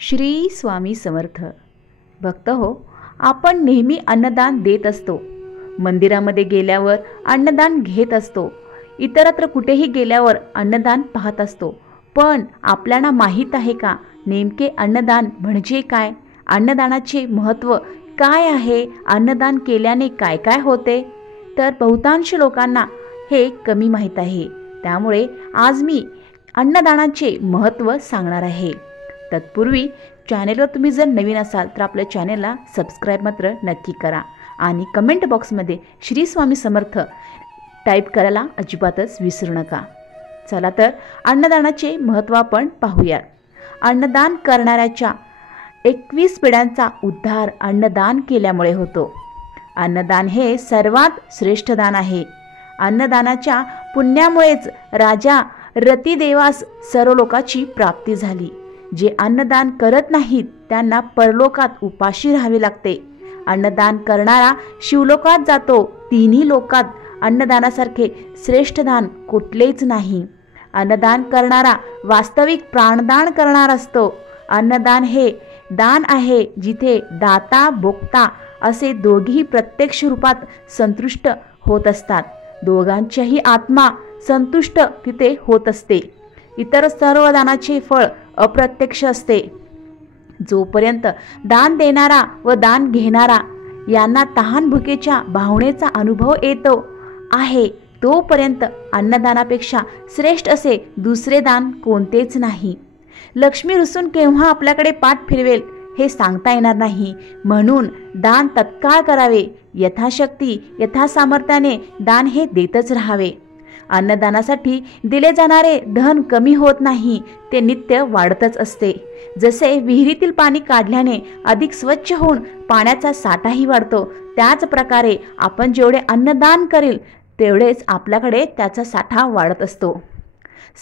श्री स्वामी समर्थ. भक्त हो, आपण नेहमी अन्नदान देत असतो. मंदिरामध्ये गेल्यावर अन्नदान घेत असतो. इतरत्र कुठेही गेल्यावर अन्नदान पाहत असतो. पण आपल्याला माहीत आहे का नेमके अन्नदान म्हणजे काय? अन्नदानाचे महत्त्व काय आहे? अन्नदान केल्याने काय काय होते? तर बहुतांश लोकांना हे कमी माहीत आहे. त्यामुळे आज मी अन्नदानाचे महत्त्व सांगणार आहे. तत्पूर्वी चॅनेलवर तुम्ही जर नवीन असाल तर आपल्या चॅनेलला सबस्क्राईब मात्र नक्की करा आणि कमेंट बॉक्समध्ये श्री स्वामी समर्थ टाईप करायला अजिबातच विसरू नका. चला तर अन्नदानाचे महत्त्व आपण पाहूया. अन्नदान करणाऱ्याच्या 21 पिढ्यांचा उद्धार अन्नदान केल्यामुळे होतो. अन्नदान हे सर्वात श्रेष्ठ दान आहे. अन्नदानाच्या पुण्यामुळेच राजा रतिदेवास सर्व लोकाची प्राप्ती झाली. जे अन्नदान करत नाहीत त्यांना परलोकात उपाशी राहावे लागते. अन्नदान करणारा शिवलोकात जातो. तिन्ही लोकात अन्नदानासारखे श्रेष्ठ दान कुठलेच नाही. अन्नदान करणारा वास्तविक प्राणदान करणारा असतो. अन्नदान हे दान आहे जिथे दाता भोक्ता असे दोघेही प्रत्यक्ष रूपात संतुष्ट होत असतात. दोघांच्याही आत्मा संतुष्ट तिथे होत असते. इतर सर्व दानाचे फळ अप्रत्यक्ष असते. जोपर्यंत दान देणारा व दान घेणारा यांना तहान भुकेच्या भावनेचा अनुभव येतो आहे तोपर्यंत अन्नदानापेक्षा श्रेष्ठ असे दुसरे दान कोणतेच नाही. लक्ष्मी रुसून केव्हा आपल्याकडे पाठ फिरवेल हे सांगता येणार नाही. म्हणून दान तत्काळ करावे. यथाशक्ती यथासामर्थ्याने दान हे देतच राहावे. अन्नदानासाठी दिले जाणारे धन कमी होत नाही, ते नित्य वाढतच असते. जसे विहिरीतील पाणी काढल्याने अधिक स्वच्छ होऊन पाण्याचा साठाही वाढतो, त्याच प्रकारे आपण जेवढे अन्नदान करेल तेवढेच आपल्याकडे त्याचा साठा वाढत असतो.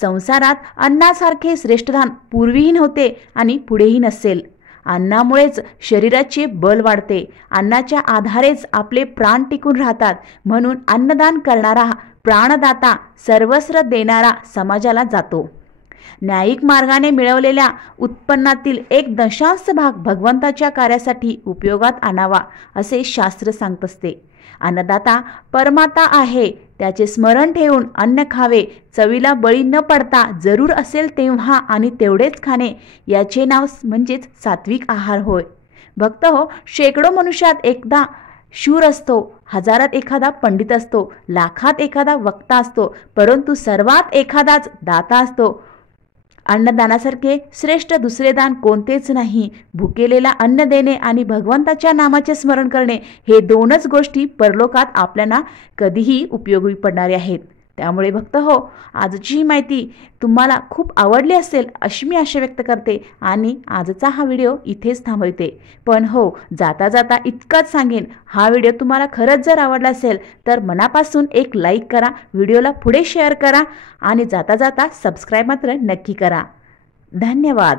संसारात अन्नासारखे श्रेष्ठदान पूर्वीही नव्हते आणि पुढेही नसेल. अन्नामुळेच शरीराचे बल वाढते. अन्नाच्या आधारेच आपले प्राण टिकून राहतात. म्हणून अन्नदान करणारा प्राणदाता सर्वस्व देणारा समाजाला जातो. न्यायिक मार्गाने मिळवलेल्या उत्पन्नातील 1/10 भाग भगवंताच्या कार्यासाठी उपयोगात आणावा असे शास्त्र सांगत असते. अन्नदाता परमाता आहे. त्याचे स्मरण ठेवून अन्न खावे. चवीला बळी न पडता जरूर असेल तेव्हा आणि तेवढेच खाणे याचे नाव म्हणजेच सात्विक आहार होय. भक्त हो, शेकडो मनुष्यात एकदा शूर असतो, हजारात एखादा पंडित असतो, लाखात एखादा वक्ता असतो, परंतु सर्वात एखादाच दाता असतो. अन्नदानासारखे श्रेष्ठ दुसरे दान कोणतेच नाही. भुकेलेला अन्न देणे आणि भगवंताच्या नामाचे स्मरण करणे हे दोनच गोष्टी परलोकात आपल्याला कधीही उपयोगी पडणारे आहेत. त्यामुळे भक्त हो, आजची माहिती तुम्हाला खूप आवडली असेल अशी मी आशा व्यक्त करते आणि आजचा हा व्हिडिओ इथेच थांबवते. पण हो, जाता जाता इतकंच सांगेन, हा व्हिडिओ तुम्हाला खरंच जर आवडला असेल तर मनापासून एक लाईक करा, व्हिडिओला पुढे शेअर करा आणि जाता जाता सबस्क्राईब मात्र नक्की करा. धन्यवाद.